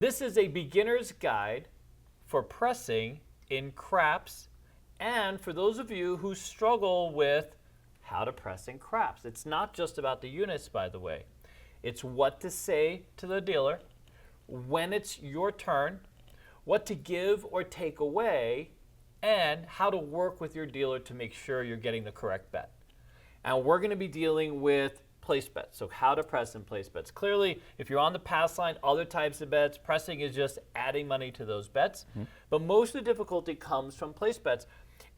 This is a beginner's guide for pressing in craps and for those of you who struggle with how to press in craps. It's not just about the units, by the way. It's what to say to the dealer, when it's your turn, what to give or take away, and how to work with your dealer to make sure you're getting the correct bet. And we're going to be dealing with place bets, so how to press and place bets. Clearly, if you're on the pass line, other types of bets, pressing is just adding money to those bets. But most of the difficulty comes from place bets.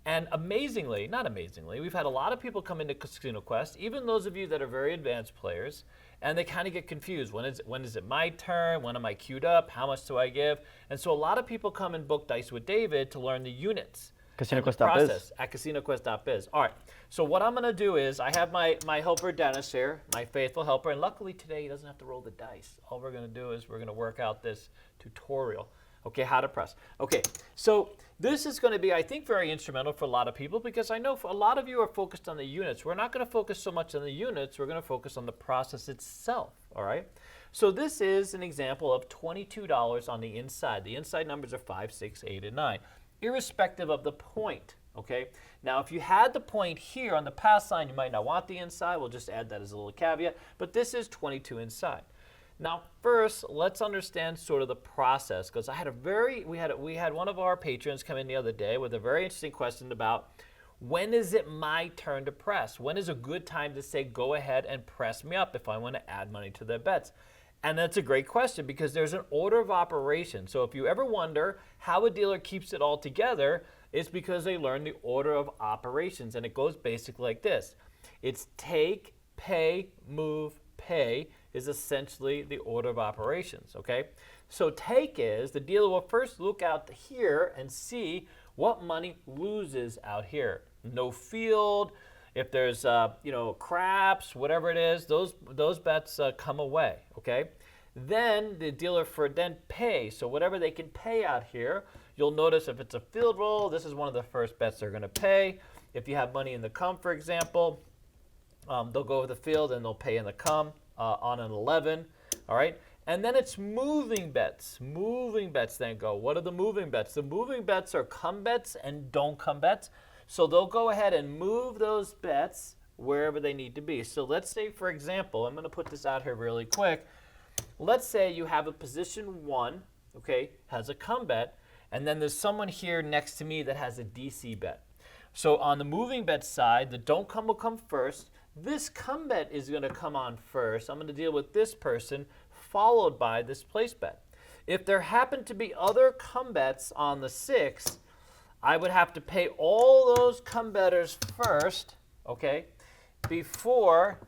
And amazingly, not amazingly, we've had a lot of people come into Casino Quest, even those of you that are very advanced players, and they kind of get confused. When is it my turn? When am I queued up? How much do I give? And so a lot of people come and book Dice with David to learn the units. CasinoQuest.biz. At CasinoQuest.biz. All right, so what I'm going to do is I have my helper Dennis here, my faithful helper, and luckily today he doesn't have to roll the dice. All we're going to do is we're going to work out this tutorial. Okay, how to press. Okay, so this is going to be, I think, very instrumental for a lot of people because I know a lot of you are focused on the units. We're not going to focus so much on the units. We're going to focus on the process itself, all right? So this is an example of $22 on the inside. The inside numbers are 5, 6, 8, and 9, irrespective of the point, okay? Now, if you had the point here on the pass line, you might not want the inside. We'll just add that as a little caveat, but this is 22 inside. Now, first, let's understand sort of the process, because we had one of our patrons come in the other day with a very interesting question about when is it my turn to press? When is a good time to say go ahead and press me up if I want to add money to their bets? And that's a great question because there's an order of operation. So if you ever wonder how a dealer keeps it all together, it's because they learn the order of operations, and it goes basically like this. It's take, pay, move, pay is essentially the order of operations, okay? So take is, the dealer will first look out here and see what money loses out here. No field, if there's, craps, whatever it is, those bets come away, okay? Then the dealer then pay, so whatever they can pay out here, you'll notice if it's a field roll, this is one of the first bets they're gonna pay. If you have money in the come, for example, they'll go over the field and they'll pay in the come on an 11, all right? And then it's moving bets. Moving bets then go. What are the moving bets? The moving bets are come bets and don't come bets. So they'll go ahead and move those bets wherever they need to be. So let's say, for example, I'm going to put this out here really quick. Let's say you have a position 1, okay, has a come bet, and then there's someone here next to me that has a DC bet. So on the moving bet side, the don't come will come first. This come bet is going to come on first. I'm going to deal with this person, followed by this place bet. If there happen to be other come bets on the 6, I would have to pay all those come bettors first, okay, before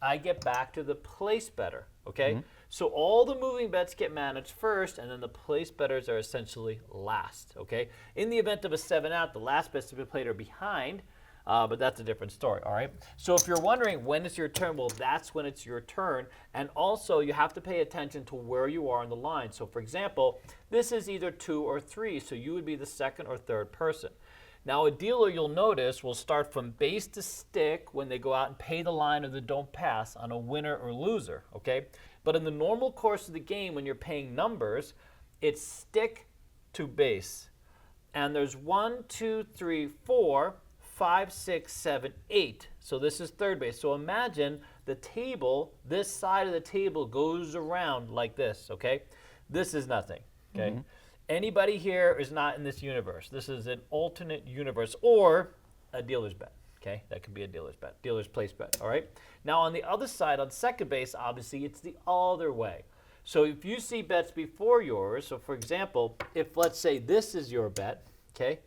I get back to the place better, okay? So all the moving bets get managed first, and then the place bettors are essentially last, okay? In the event of a 7 out, the last bets to be played are behind, but that's a different story, all right? So if you're wondering when it's your turn, well, that's when it's your turn. And also, you have to pay attention to where you are on the line. So for example, this is either 2 or 3, so you would be the second or third person. Now, a dealer, you'll notice, will start from base to stick when they go out and pay the line of the don't pass on a winner or loser, okay? But in the normal course of the game, when you're paying numbers, it's stick to base. And there's 1, 2, 3, 4, 5, 6, 7, 8. So this is third base. So imagine the table, this side of the table goes around like this, okay? This is nothing, okay? Anybody here is not in this universe. This is an alternate universe or a dealer's bet, okay? That could be a dealer's bet, dealer's place bet, all right? Now on the other side, on second base, obviously it's the other way. So if you see bets before yours, so for example, if let's say this is your bet, okay?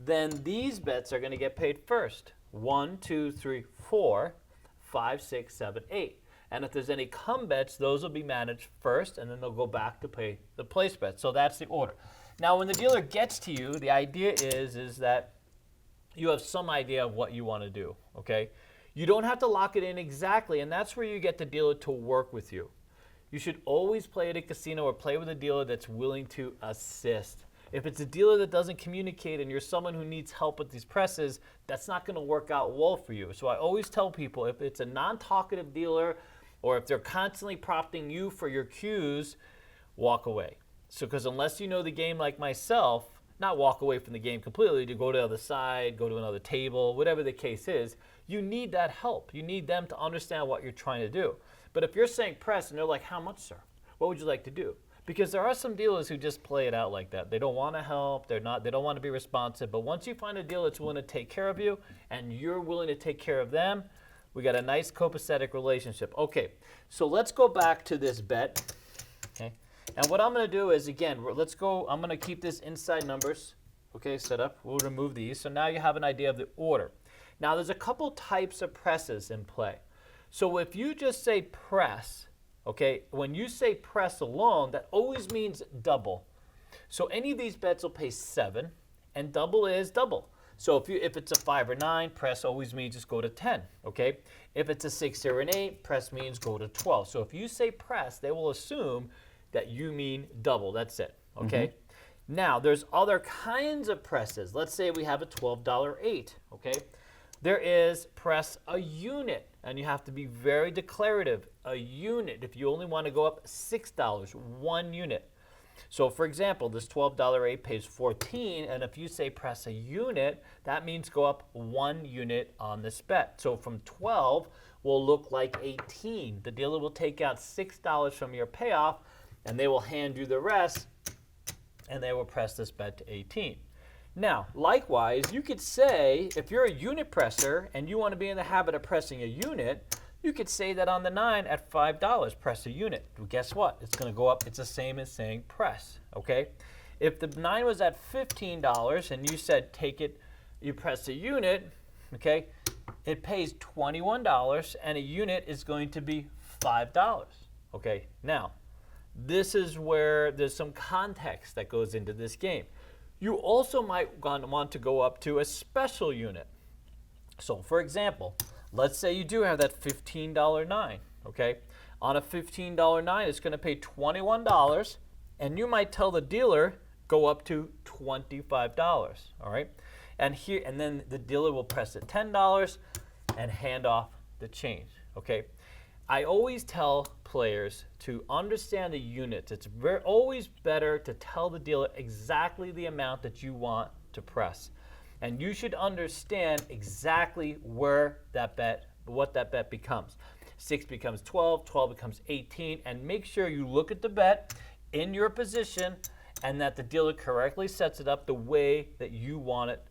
Then these bets are going to get paid first. 1, 2, 3, 4, 5, 6, 7, 8. And if there's any come bets, those will be managed first, and then they'll go back to pay the place bet. So that's the order. Now, when the dealer gets to you, the idea is that you have some idea of what you want to do, okay? You don't have to lock it in exactly, and that's where you get the dealer to work with you. You should always play at a casino or play with a dealer that's willing to assist. If it's a dealer that doesn't communicate and you're someone who needs help with these presses, that's not going to work out well for you. So I always tell people, if it's a non-talkative dealer or if they're constantly prompting you for your cues, walk away. So because unless you know the game like myself, not walk away from the game completely, to go to the other side, go to another table, whatever the case is, you need that help. You need them to understand what you're trying to do. But if you're saying press and they're like, how much, sir? What would you like to do? Because there are some dealers who just play it out like that. They don't want to help, they don't want to be responsive, but once you find a dealer that's willing to take care of you and you're willing to take care of them, we got a nice copacetic relationship. Okay, so let's go back to this bet. Okay. And what I'm going to do is, again, I'm going to keep this inside numbers, okay, set up. We'll remove these. So now you have an idea of the order. Now there's a couple types of presses in play. So if you just say press, okay, when you say press alone, that always means double. So any of these bets will pay 7, and double is double. So if it's a 5 or 9, press always means just go to 10, okay? If it's a 6 or an 8, press means go to 12. So if you say press, they will assume that you mean double. That's it, okay? Now, there's other kinds of presses. Let's say we have a $12 8, okay? There is press a unit, and you have to be very declarative. A unit, if you only want to go up $6, 1 unit. So, for example, this $12 8 pays 14, and if you say press a unit, that means go up 1 unit on this bet. So from 12 will look like 18. The dealer will take out $6 from your payoff, and they will hand you the rest, and they will press this bet to 18. Now, likewise, you could say, if you're a unit presser and you want to be in the habit of pressing a unit, you could say that on the 9 at $5, press a unit. Well, guess what? It's going to go up. It's the same as saying press, okay? If the 9 was at $15 and you said take it, you press a unit, okay, it pays $21, and a unit is going to be $5, okay? Now, this is where there's some context that goes into this game. You also might want to go up to a special unit. So, for example, let's say you do have that $15 9, okay? On a $15 9, it's going to pay $21, and you might tell the dealer, go up to $25, all right? And then the dealer will press it $10 and hand off the change, okay? I always tell players to understand the units. It's always better to tell the dealer exactly the amount that you want to press. And you should understand exactly what that bet becomes. 6 becomes 12, 12 becomes 18, and make sure you look at the bet in your position and that the dealer correctly sets it up the way that you want it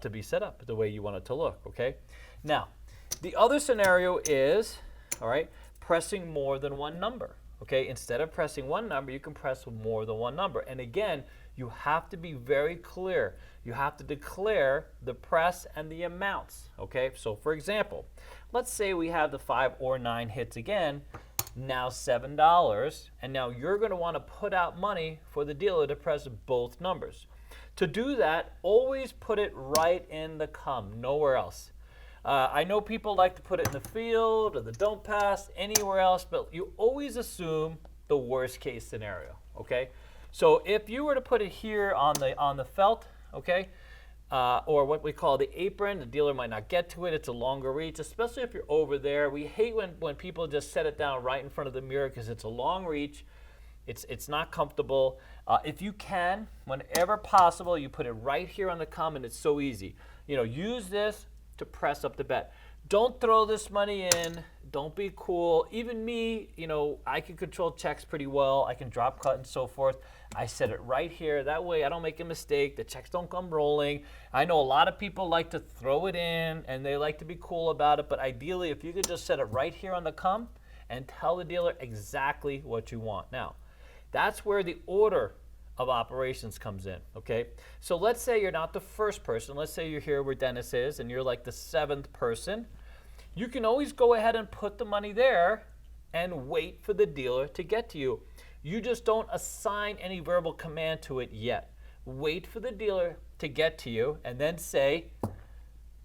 to be set up, the way you want it to look, okay? Now, the other scenario is, all right, pressing more than one number, okay? Instead of pressing one number, you can press more than one number. And again, you have to be very clear. You have to declare the press and the amounts, okay? So for example, let's say we have the 5 or 9 hits again, now $7, and now you're going to want to put out money for the dealer to press both numbers. To do that, always put it right in the cum, nowhere else. I know people like to put it in the field or the don't pass, anywhere else, but you always assume the worst case scenario, okay? So if you were to put it here on the felt, okay, or what we call the apron, the dealer might not get to it. It's a longer reach, especially if you're over there. We hate when people just set it down right in front of the mirror because it's a long reach. It's not comfortable. If you can, whenever possible, you put it right here on the cum, and it's so easy. You know, use this to press up the bet. Don't throw this money in. Don't be cool. Even me, you know, I can control checks pretty well. I can drop cut and so forth. I set it right here. That way I don't make a mistake. The checks don't come rolling. I know a lot of people like to throw it in and they like to be cool about it, but ideally if you could just set it right here on the cum and tell the dealer exactly what you want. Now, that's where the order of operations comes in, okay? So let's say you're not the first person. Let's say you're here where Dennis is and you're like the 7th person. You can always go ahead and put the money there and wait for the dealer to get to you. You just don't assign any verbal command to it yet. Wait for the dealer to get to you and then say,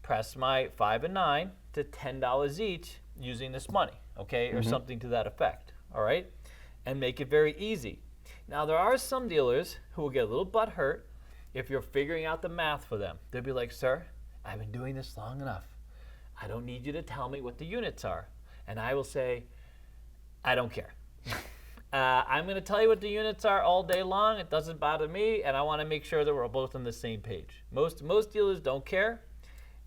press my 5 and 9 to $10 each using this money, okay? Or something to that effect, all right? And make it very easy. Now, there are some dealers who will get a little butt hurt if you're figuring out the math for them. They'll be like, sir, I've been doing this long enough. I don't need you to tell me what the units are. And I will say, I don't care. I'm going to tell you what the units are all day long. It doesn't bother me, and I want to make sure that we're both on the same page. Most dealers don't care,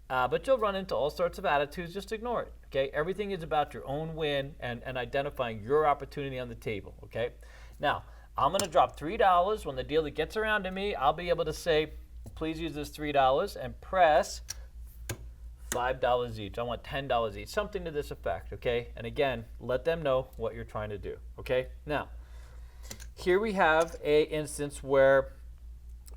but you'll run into all sorts of attitudes. Just ignore it, okay? Everything is about your own win and identifying your opportunity on the table, okay? Now, I'm going to drop $3. When the dealer gets around to me, I'll be able to say, please use this $3 and press $5 each. I want $10 each, something to this effect, okay? And again, let them know what you're trying to do, okay? Now, here we have a instance where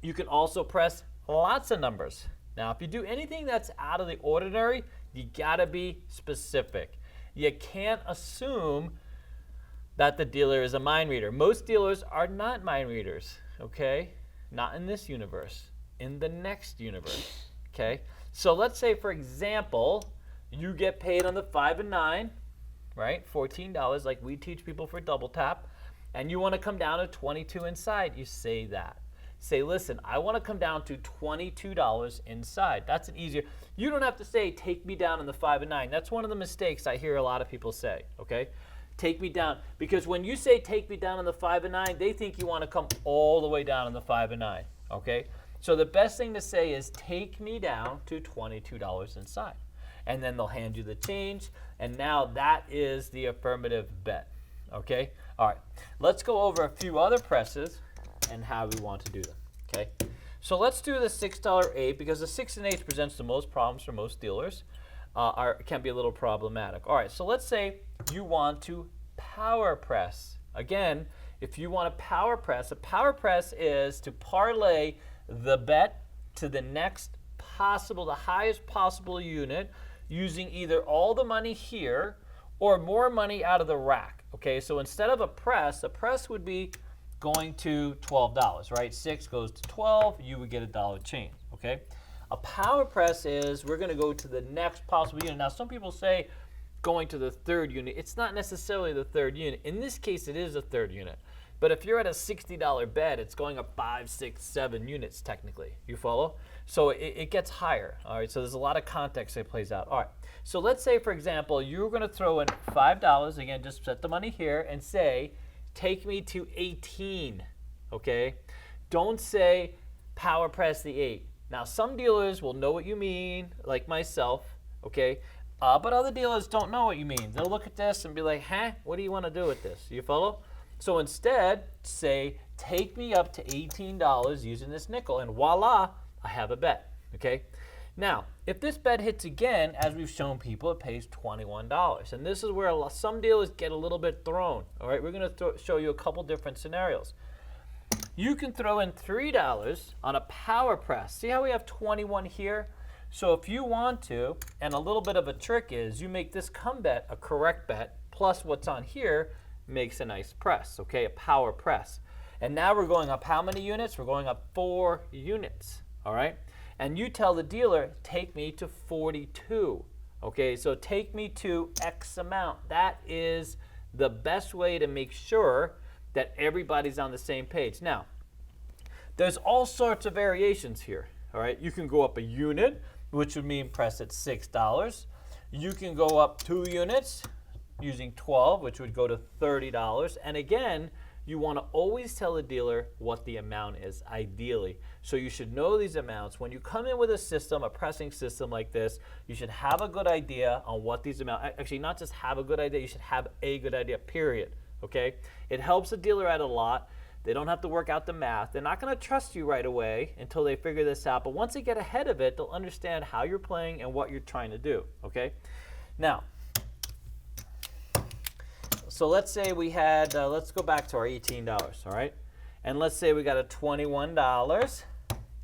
you can also press lots of numbers. Now, if you do anything that's out of the ordinary, you gotta be specific. You can't assume that the dealer is a mind reader. Most dealers are not mind readers, okay? Not in this universe, in the next universe, okay? So let's say, for example, you get paid on the 5 and 9, right? $14, like we teach people for double tap, and you want to come down to 22 inside. You say that. Say, listen, I want to come down to $22 inside. That's an easier. You don't have to say, take me down on the 5 and 9. That's one of the mistakes I hear a lot of people say, okay? Take me down. Because when you say take me down on the 5 and 9, they think you want to come all the way down on the 5 and 9, okay? So the best thing to say is take me down to $22 inside. And then they'll hand you the change. And now that is the affirmative bet. Okay? All right. Let's go over a few other presses and how we want to do them. Okay? So let's do the $6 8 because the 6 and 8 presents the most problems for most dealers. Can be a little problematic. All right. So let's say you want to power press. Again, if you want a power press is to parlay the bet to the next possible, the highest possible unit, using either all the money here or more money out of the rack. Okay, so instead of a press would be going to $12, right? 6 goes to 12, you would get a dollar change, okay? A power press is we're gonna go to the next possible unit. Now, some people say going to the third unit. It's not necessarily the third unit. In this case, it is a third unit. But if you're at a $60 bet, it's going up 5, 6, 7 units technically. You follow? So it gets higher. All right. So there's a lot of context that plays out. All right. So let's say, for example, you're going to throw in $5. Again, just set the money here and say, take me to 18. Okay. Don't say power press the 8. Now, some dealers will know what you mean, like myself. Okay. But other dealers don't know what you mean. They'll look at this and be like, huh? What do you want to do with this? You follow? So instead, say, take me up to $18 using this nickel, and voila, I have a bet, okay? Now, if this bet hits again, as we've shown people, it pays $21. And this is where some dealers get a little bit thrown, all right? We're going to show you a couple different scenarios. You can throw in $3 on a power press. See how we have 21 here? So if you want to, and a little bit of a trick is you make this come bet a correct bet, plus what's on here makes a nice press, okay, a power press. And now we're going up how many units? We're going up 4 units, all right? And you tell the dealer, take me to 42, okay? So take me to X amount. That is the best way to make sure that everybody's on the same page. Now, there's all sorts of variations here, all right? You can go up a unit, which would mean press at $6. You can go up 2 units, using 12, which would go to $30. And again, you want to always tell the dealer what the amount is, ideally. So you should know these amounts. When you come in with a system, a pressing system like this, you should have a good idea on what these amounts, actually not just have a good idea, you should have a good idea, period, okay? It helps the dealer out a lot. They don't have to work out the math. They're not going to trust you right away until they figure this out. But once they get ahead of it, they'll understand how you're playing and what you're trying to do, okay? Now, so let's say we had, let's go back to our $18, all right? And let's say we got a $21,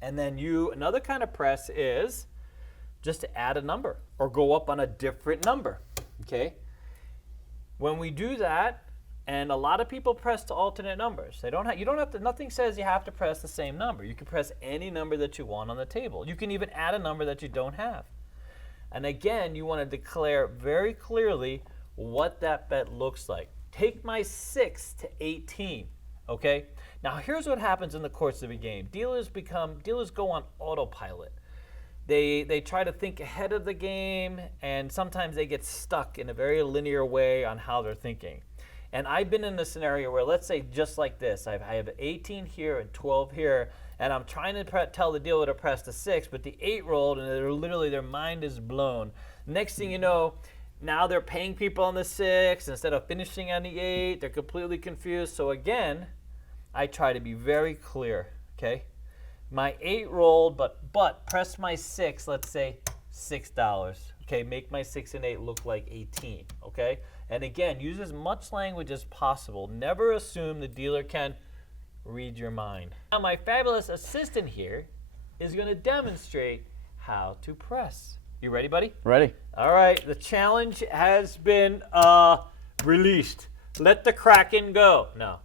and then another kind of press is just to add a number or go up on a different number, okay? When we do that, and a lot of people press to alternate numbers. You don't have to, nothing says you have to press the same number. You can press any number that you want on the table. You can even add a number that you don't have. And again, you want to declare very clearly what that bet looks like. Take my 6 to 18, okay? Now here's what happens in the course of a game. Dealers go on autopilot. They try to think ahead of the game, and sometimes they get stuck in a very linear way on how they're thinking. And I've been in a scenario where, let's say just like this, I have 18 here and 12 here, and I'm trying to tell the dealer to press the 6, but the 8 rolled, and they're literally, their mind is blown. Next thing you know, now they're paying people on the 6 instead of finishing on the 8. They're completely confused. So again, I try to be very clear, okay? My 8 rolled, but press my 6, let's say $6. Okay, make my 6 and 8 look like 18, okay? And again, use as much language as possible. Never assume the dealer can read your mind. Now my fabulous assistant here is going to demonstrate how to press. You ready, buddy? Ready. All right, the challenge has been released. Let the Kraken go. No.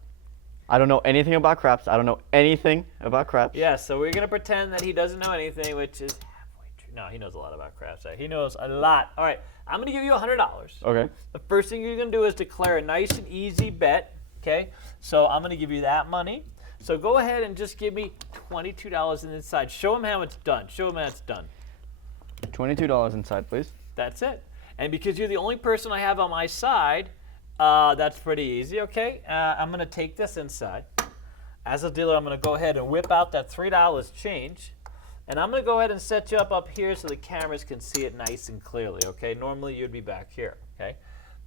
I don't know anything about craps. I don't know anything about craps. Yeah, so we're going to pretend that he doesn't know anything, which is halfway true. No, he knows a lot about craps. He knows a lot. All right, I'm going to give you $100. Okay. The first thing you're going to do is declare a nice and easy bet, okay? So I'm going to give you that money. So go ahead and just give me $22 inside. Show him how it's done. Show him how it's done. $22 inside, please. That's it. And because you're the only person I have on my side, that's pretty easy, okay? I'm going to take this inside. As a dealer, I'm going to go ahead and whip out that $3 change. And I'm going to go ahead and set you up here so the cameras can see it nice and clearly, okay? Normally, you'd be back here, okay?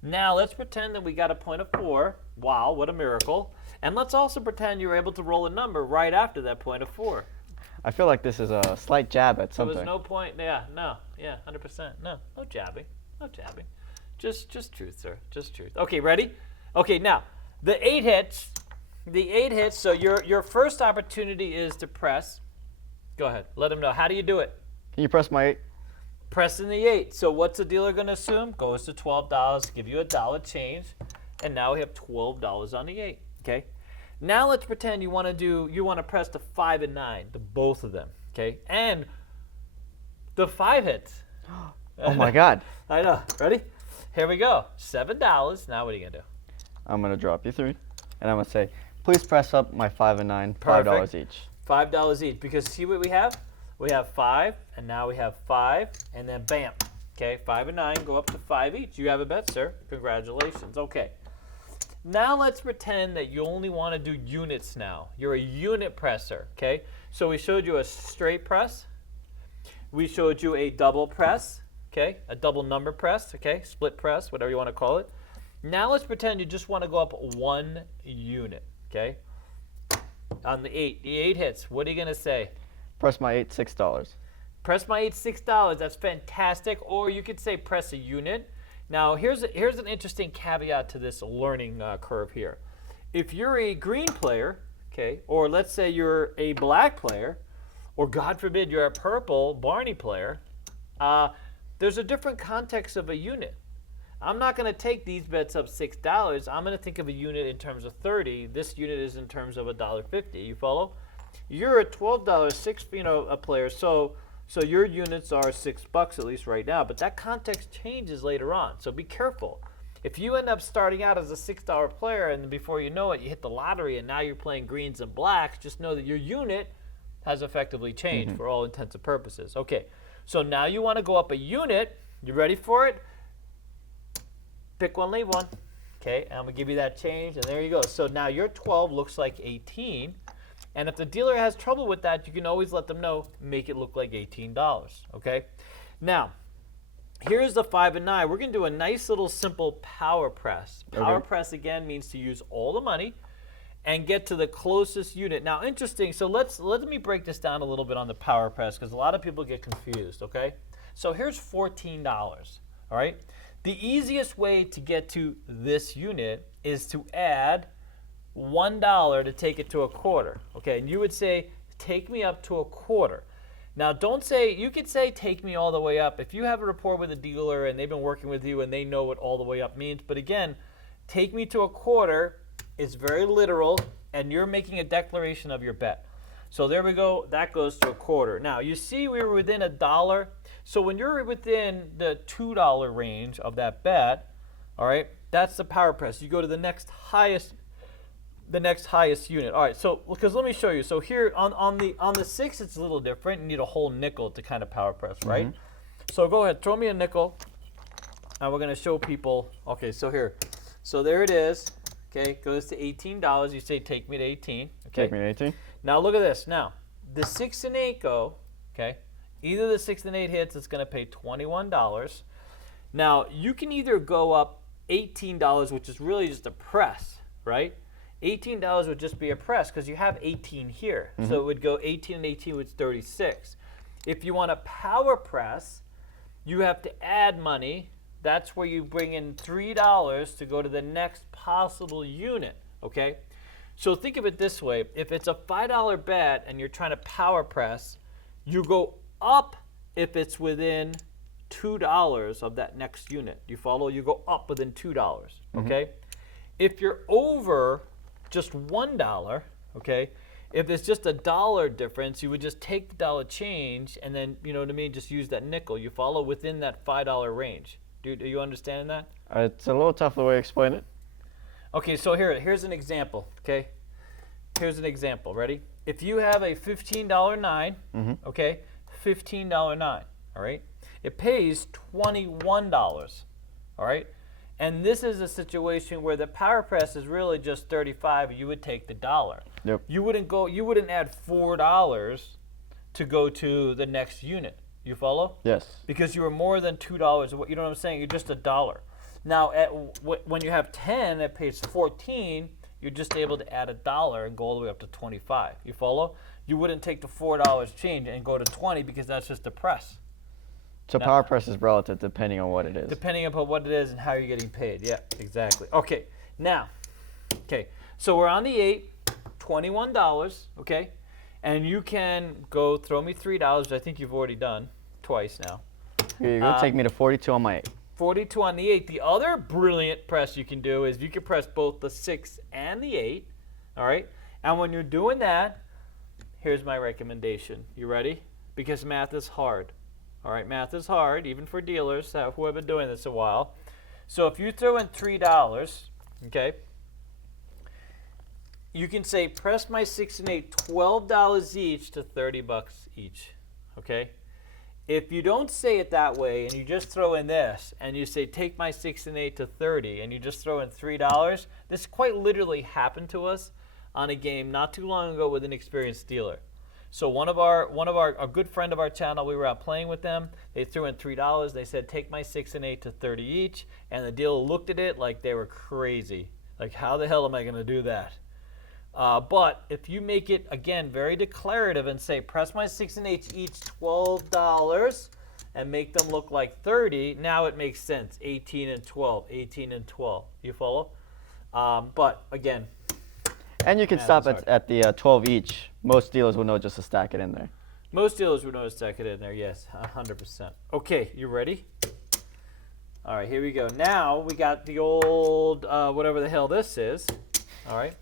Now, let's pretend that we got a point of 4. Wow, what a miracle. And let's also pretend you were able to roll a number right after that point of 4. I feel like this is a slight jab at something. There was no point, 100%. No jabbing, no jabbing. Just truth, sir, just truth. Okay, ready? Okay, now, the 8 hits, so your first opportunity is to press. Go ahead, let him know. How do you do it? Can you press my 8? Pressing the 8. So what's the dealer going to assume? Goes to $12, give you $1 change, and now we have $12 on the 8, okay? Now let's pretend you want to press the 5 and 9, the both of them, okay? And the 5 hits. Oh my God. I know. Ready? Here we go. $7. Now what are you going to do? I'm going to drop you 3, and I'm going to say, please press up my 5 and 9, Perfect. $5 each. $5 each, because see what we have? We have 5, and now we have 5, and then bam. Okay, 5 and 9 go up to 5 each. You have a bet, sir. Congratulations. Okay. Now let's pretend that you only want to do units now. You're a unit presser, okay? So we showed you a straight press. We showed you a double press, okay? A double number press, okay? Split press, whatever you want to call it. Now let's pretend you just want to go up 1 unit, okay? On the 8. The 8 hits. What are you going to say? Press my 8, $6. Press my 8, $6. That's fantastic. Or you could say press a unit. Now, here's an interesting caveat to this learning curve here. If you're a green player, okay, or let's say you're a black player, or God forbid you're a purple Barney player, there's a different context of a unit. I'm not going to take these bets up $6. I'm going to think of a unit in terms of 30. This unit is in terms of $1.50. You follow? You're a $12, a player, so your units are $6 at least right now, but that context changes later on, so be careful. If you end up starting out as a $6 player and before you know it, you hit the lottery and now you're playing greens and blacks, just know that your unit has effectively changed for all intents and purposes. Okay, so now you want to go up a unit. You ready for it? Pick one, leave one. Okay, and I'm going to give you that change, and there you go. So now your 12 looks like 18. And if the dealer has trouble with that, you can always let them know, make it look like $18, okay? Now, here's the 5 and 9. We're going to do a nice little simple power press. Power press, again, means to use all the money and get to the closest unit. Now, interesting, so let me break this down a little bit on the power press because a lot of people get confused, okay? So here's $14, all right? The easiest way to get to this unit is to add $1 to take it to a quarter, okay? And you would say, take me up to a quarter. Now, don't say, you could say, take me all the way up. If you have a rapport with a dealer and they've been working with you and they know what all the way up means, but again, take me to a quarter is very literal, and you're making a declaration of your bet. So there we go, that goes to a quarter. Now, you see we were within $1. So when you're within the $2 range of that bet, all right, that's the power press. You go to the next highest unit. All right, so because let me show you. So here on the 6, it's a little different. You need a whole nickel to kind of power press, right? So go ahead, throw me a nickel, and we're going to show people. Okay, so here, so there it is. okay, goes to $18. You say, take me to 18. Okay. Take me to 18. Now look at this. Now, the 6 and 8 go, okay? Either the 6 and 8 hits, it's going to pay $21. Now, you can either go up $18, which is really just a press, right? $18 would just be a press because you have 18 here. So it would go 18 and 18, which is 36. If you want a power press, you have to add money. That's where you bring in $3 to go to the next possible unit, okay? So think of it this way. If it's a $5 bet and you're trying to power press, you go up if it's within $2 of that next unit. You follow? You go up within $2, okay? If you're over just $1, okay, if it's just a dollar difference, you would just take the dollar change and then, you know what I mean, just use that nickel. You follow within that $5 range. Do you understand that? It's a little tough the way you explain it. Okay, so here's an example, okay? Here's an example, ready? If you have a $15 nine, okay, $15 nine, all right? It pays $21, all right? And this is a situation where the power press is really just 35, you would take the dollar. Yep. You wouldn't add $4 to go to the next unit. You follow? Yes. Because you were more than $2. You know what I'm saying? You're just a dollar. Now, when you have 10, it pays 14. You're just able to add a dollar and go all the way up to 25. You follow? You wouldn't take the $4 change and go to 20 because that's just a press. So power press is relative depending on what it is. Depending upon what it is and how you're getting paid. Yeah, exactly. Okay, now, so we're on the 8, $21, okay? And you can go throw me $3, which I think you've already done twice now. Here you go. Take me to 42 on my 8. 42 on the 8. The other brilliant press you can do is you can press both the 6 and the 8, all right? And when you're doing that, here's my recommendation. You ready? Because math is hard. All right, math is hard, even for dealers who have been doing this a while. So if you throw in $3, okay, you can say press my 6 and 8, $12 each to $30 each, okay? If you don't say it that way and you just throw in this and you say take my 6 and 8 to 30 and you just throw in $3, this quite literally happened to us on a game not too long ago with an experienced dealer. So a good friend of our channel, we were out playing with them. They threw in $3. They said take my 6 and 8 to 30 each, and the dealer looked at it like they were crazy. Like, how the hell am I going to do that? But if you make it, again, very declarative and say, press my 6 and 8 each $12 and make them look like 30, now it makes sense. 18 and 12, 18 and 12. You follow? But, again. And you can stop at the 12 each. Most dealers will know just to stack it in there. Most dealers would know to stack it in there, yes, 100%. Okay, you ready? All right, here we go. Now we got the old whatever the hell this is. All right.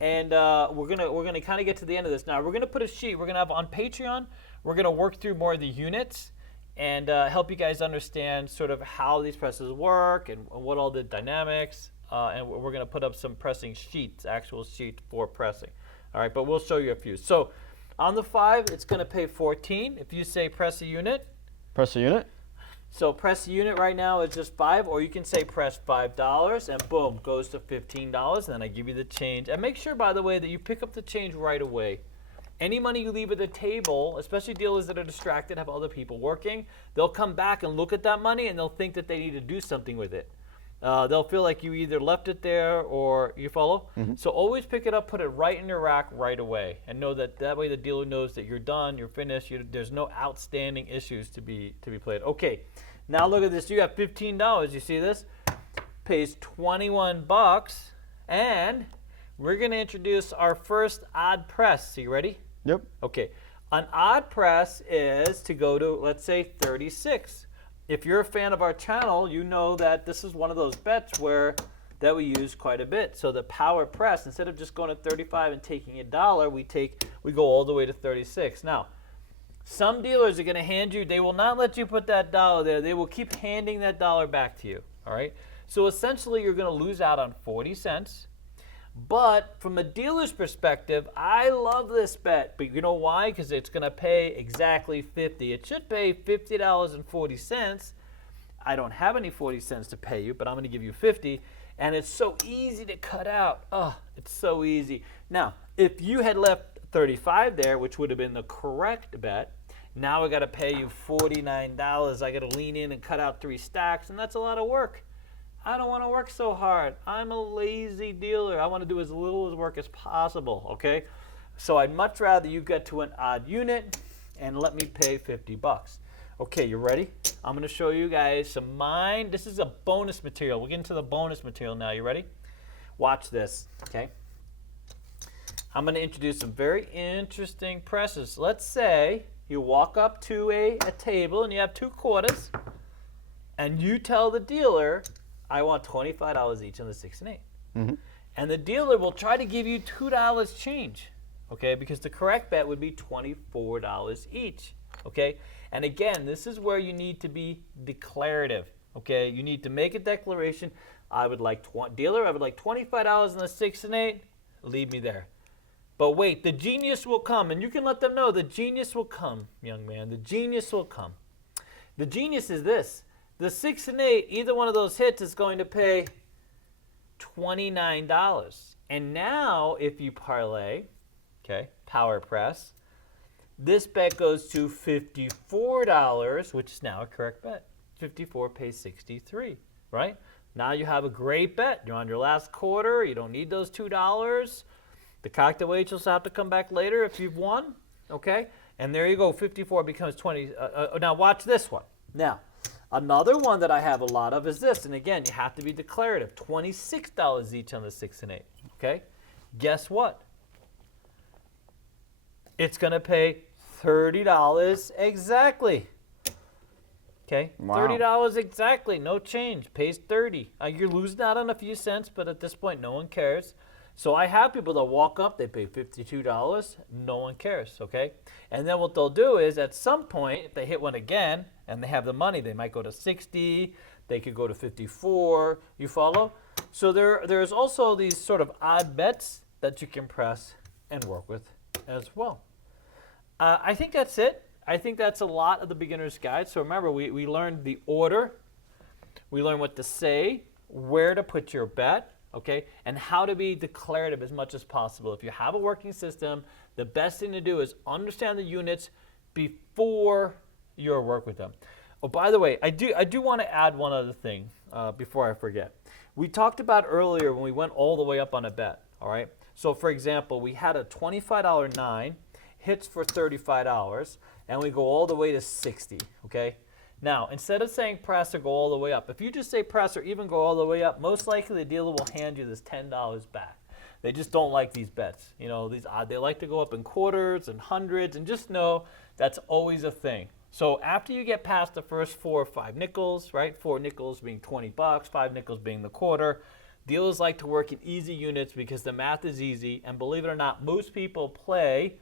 And we're gonna kind of get to the end of this now. We're gonna put a sheet. We're gonna have on Patreon. We're gonna work through more of the units and help you guys understand sort of how these presses work and what all the dynamics. And we're gonna put up some pressing sheets, actual sheets for pressing. All right, but we'll show you a few. So on the 5, it's gonna pay 14. If you say press a unit. Press a unit. So press a unit right now is just 5, or you can say press $5, and boom, goes to $15, and then I give you the change. And make sure, by the way, that you pick up the change right away. Any money you leave at the table, especially dealers that are distracted, have other people working, they'll come back and look at that money, and they'll think that they need to do something with it. They'll feel like you either left it there or you follow. So always pick it up, put it right in your rack right away, and know that way the dealer knows that you're done, you're finished. There's no outstanding issues to be played. Okay, now look at this. You got $15. You see this? Pays $21, and we're gonna introduce our first odd press. So you ready? Yep. Okay, an odd press is to go to, let's say, 36. If you're a fan of our channel, you know that this is one of those bets that we use quite a bit. So the power press, instead of just going to 35 and taking $1, we go all the way to 36. Now, some dealers are going to hand you, they will not let you put that $1 there. They will keep handing that $1 back to you. All right. So essentially, you're going to lose out on 40 cents. But from a dealer's perspective, I love this bet. But you know why? Because it's going to pay exactly 50. It should pay $50.40. I don't have any 40 cents to pay you, but I'm going to give you 50. And it's so easy to cut out. Oh, it's so easy. Now, if you had left 35 there, which would have been the correct bet, now I got to pay you $49. I got to lean in and cut out 3 stacks, and that's a lot of work. I don't want to work so hard. I'm a lazy dealer. I want to do as little work as possible, okay? So I'd much rather you get to an odd unit and let me pay 50 bucks. Okay, you ready? I'm going to show you guys some mine. This is a bonus material. We'll get into the bonus material now. You ready? Watch this, okay? I'm going to introduce some very interesting presses. Let's say you walk up to a table and you have 2 quarters, and you tell the dealer, I want $25 each on the 6 and 8. Mm-hmm. And the dealer will try to give you $2 change, okay? Because the correct bet would be $24 each, okay? And again, this is where you need to be declarative, okay? You need to make a declaration. Dealer, I would like $25 on the 6 and 8. Leave me there. But wait, the genius will come, and you can let them know the genius will come, young man. The genius will come. The genius is this. The 6 and 8, either one of those hits is going to pay $29. And now, if you parlay, okay, power press, this bet goes to $54, which is now a correct bet. 54 pays 63, right? Now you have a great bet. You're on your last quarter. You don't need those $2. The calculations have to come back later if you've won, okay? And there you go, 54 becomes 20. Now watch this one. Now, another one that I have a lot of is this, and again, you have to be declarative. $26 each on the 6 and 8, okay? Guess what? It's going to pay $30 exactly. Okay, Wow. $30 exactly, no change, pays 30. You're losing out on a few cents, but at this point, no one cares. So I have people that walk up, they pay $52, no one cares, okay? And then what they'll do is at some point, if they hit one again and they have the money, they might go to 60, they could go to 54, you follow? So there's also these sort of odd bets that you can press and work with as well. I think that's it. I think that's a lot of the beginner's guide. So remember, we learned the order, we learned what to say, where to put your bet, okay, and how to be declarative as much as possible. If you have a working system, the best thing to do is understand the units before you work with them. Oh, by the way, I do want to add one other thing before I forget. We talked about earlier when we went all the way up on a bet, all right? So for example, we had a $25 9, hits for $35, and we go all the way to 60, okay? Now, instead of saying press or go all the way up, if you just say press or even go all the way up, most likely the dealer will hand you this $10 back. They just don't like these bets. You know, they like to go up in quarters and hundreds, and just know that's always a thing. So after you get past the first 4 or 5 nickels, right? 4 nickels being 20 bucks, 5 nickels being the quarter, dealers like to work in easy units because the math is easy, and believe it or not, most people play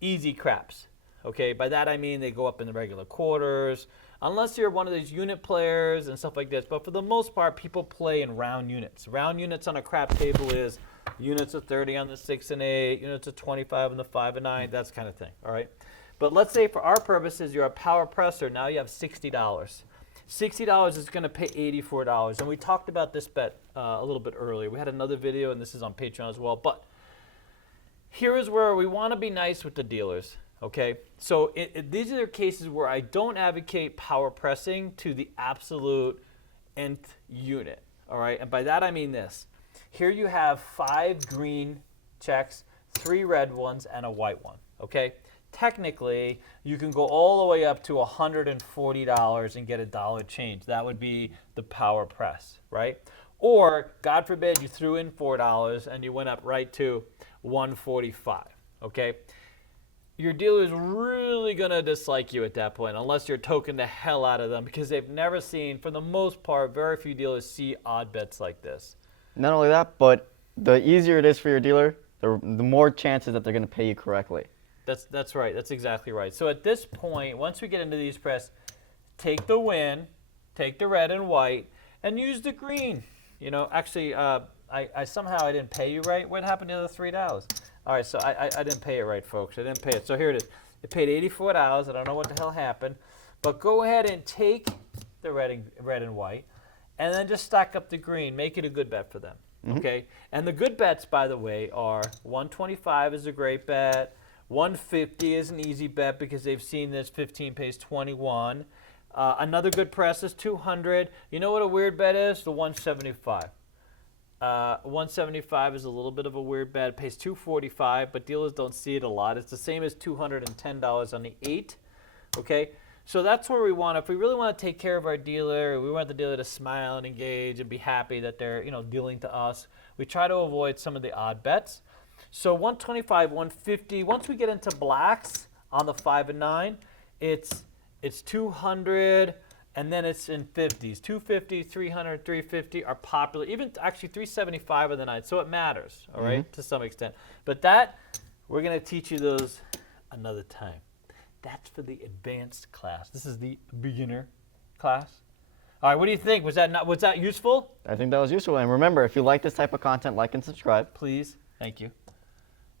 easy craps. Okay, by that I mean they go up in the regular quarters, unless you're one of these unit players and stuff like this. But for the most part, people play in round units. Round units on a crap table is units of 30 on the 6 and 8, units of 25 on the 5 and 9, that kind of thing, all right? But let's say for our purposes, you're a power presser, now you have $60. $60 is going to pay $84. And we talked about this bet a little bit earlier. We had another video, and this is on Patreon as well. But here is where we want to be nice with the dealers. Okay, so these are cases where I don't advocate power pressing to the absolute nth unit, all right? And by that I mean this. Here you have 5 green checks, 3 red ones, and a white one, okay? Technically, you can go all the way up to $140 and get $1 change. That would be the power press, right? Or, God forbid, you threw in $4 and you went up right to $145, okay? Your dealer is really going to dislike you at that point, unless you're token the hell out of them, because they've never seen, for the most part, very few dealers see odd bets like this. Not only that, but the easier it is for your dealer, the more chances that they're going to pay you correctly. That's right. That's exactly right. So at this point, once we get into these press, take the win, take the red and white, and use the green. You know, actually, I somehow I didn't pay you right. What happened to the other $3? All right, so I didn't pay it right, folks. I didn't pay it. So here it is. It paid $84. I don't know what the hell happened. But go ahead and take the red and white and then just stack up the green. Make it a good bet for them. Okay, and the good bets, by the way, are 125 is a great bet. 150 is an easy bet because they've seen this 15 pays 21. Another good press is 200. You know what a weird bet is? The 175. 175 is a little bit of a weird bet. It pays 245, but dealers don't see it a lot. It's the same as $210 on the 8. Okay, so that's where we want. If we really want to take care of our dealer, we want the dealer to smile and engage and be happy that they're dealing to us. We try to avoid some of the odd bets. So 125, 150. Once we get into blacks on the 5 and 9, it's 200, and then it's in 50s. 250, 300, 350 are popular. Even actually 375 on the 9. So it matters, all right, to some extent. But that we're going to teach you those another time. That's for the advanced class. This is the beginner class. All right, what do you think? Was that useful? I think that was useful. And remember, if you like this type of content, like and subscribe. Please. Thank you.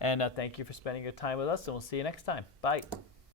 And thank you for spending your time with us, and we'll see you next time. Bye.